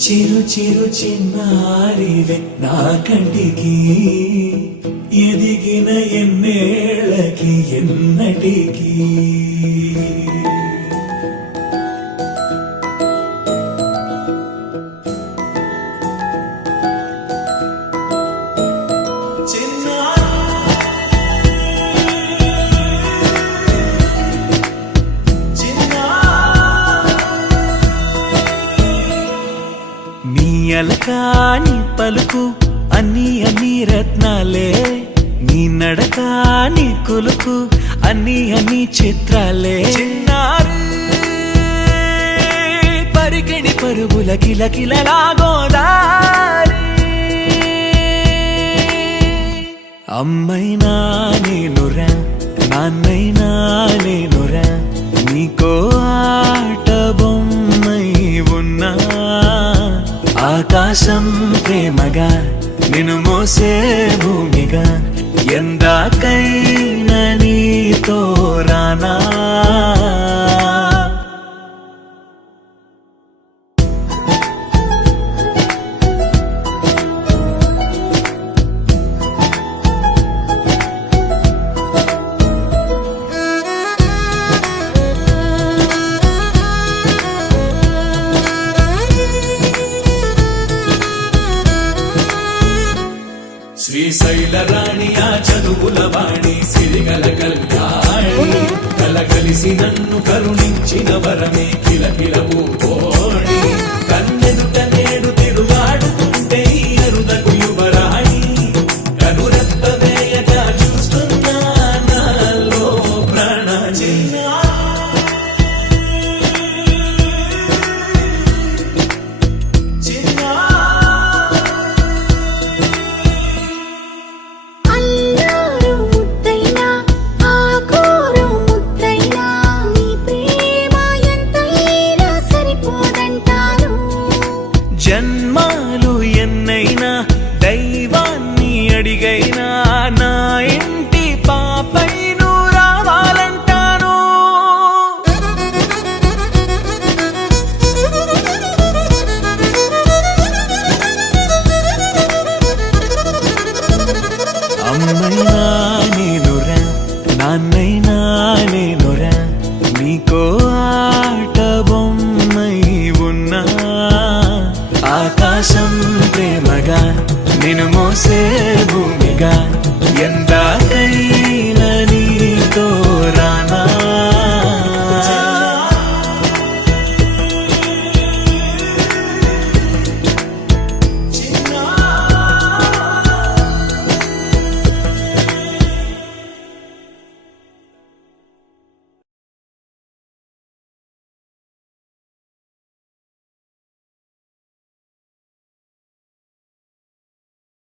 చిరు చిరు చిన్నారివే నా కంటికి ఎదిగిన ఎన్నేళ్ళకి ఎన్నటికి అలకాని పలుకు అన్ని అన్ని రత్నాలే నీ నడక నీ కులుకు అన్ని అన్ని చిత్రాలే చిన్నారు పరికిణి పరుగుల కిలకిలలా గోదారి అమ్మైనా నేనురా నాన్నైనా నేనురా నీకో ఆట బొమ్మై ఉన్నా ఆకాశం ప్రేమగా నిన్ను మోసే భూమిగా ఎందాకైనా నీతో రానా శ్రీశైల రాణి ఆ చదువుల వాణి సిరిగల కళ్యాణి కలగలిసి నన్ను కరుణించిన వరమే కిలకిలవు కోణి కన్నెదుట నేడు తిరుగాడుతుంటే అరుదకు యువరాణి కనురెప్ప వేయక చూస్తున్నా నాలో ప్రాణ చిన్నా జన్మాలు ఎన్నైనా దైవాన్ని అడిగైనా నా ఇంటి పాపై నువ్వు రావాలంటాను అమ్మైనా నేనురా నాన్నైనా నేనురా నీకో ఆట బొమ్మై ఉన్నా ఆకాశం ప్రేమగా నిన్ను మోసే భూమిగా